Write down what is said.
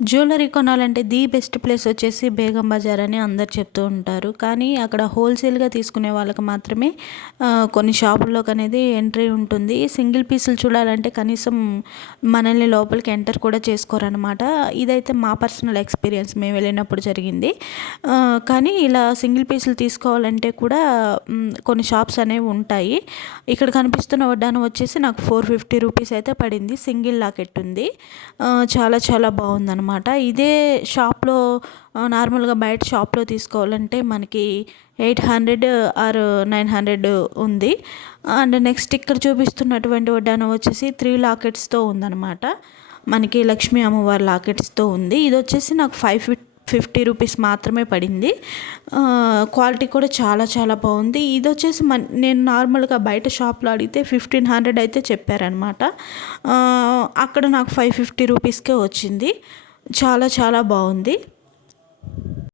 Jewellery కొనాలంటే the best place వచ్చేసి బేగం బజార్ అని అందరు చెప్తూ ఉంటారు. కానీ అక్కడ హోల్సేల్గా తీసుకునే వాళ్ళకి మాత్రమే కొన్ని షాపుల్లోకి అనేది ఎంట్రీ ఉంటుంది. సింగిల్ పీసులు చూడాలంటే కనీసం మనల్ని లోపలికి ఎంటర్ కూడా చేసుకోరనమాట ఇదైతే మా పర్సనల్ ఎక్స్పీరియన్స్ మేము వెళ్ళినప్పుడు జరిగింది. కానీ ఇలా సింగిల్ పీసులు తీసుకోవాలంటే కూడా కొన్ని షాప్స్ అనేవి ఉంటాయి. ఇక్కడ కనిపిస్తున్న వడ్డాను వచ్చేసి నాకు ఫోర్ ఫిఫ్టీ రూపీస్ అయితే పడింది. సింగిల్ లాకెట్ ఉంది. చాలా చాలా బాగుందన్నమాట. ఇదే షాప్లో నార్మల్గా బయట షాప్లో తీసుకోవాలంటే మనకి eight hundred or nine hundred ఉంది. అండ్ నెక్స్ట్ ఇక్కడ చూపిస్తున్నటువంటి వడ్డానం వచ్చేసి త్రీ లాకెట్స్తో ఉందన్నమాట. మనకి లక్ష్మీ అమ్మవారి లాకెట్స్తో ఉంది. ఇది వచ్చేసి నాకు ఫైవ్ ఫిఫ్ ఫిఫ్టీ రూపీస్ మాత్రమే పడింది. క్వాలిటీ కూడా చాలా చాలా బాగుంది. ఇది వచ్చేసి మన నేను నార్మల్గా బయట షాప్లో అడిగితే ఫిఫ్టీన్ హండ్రెడ్ అయితే చెప్పారనమాట అక్కడ నాకు ఫైవ్ ఫిఫ్టీ రూపీస్కే వచ్చింది. చాలా చాలా బాగుంది.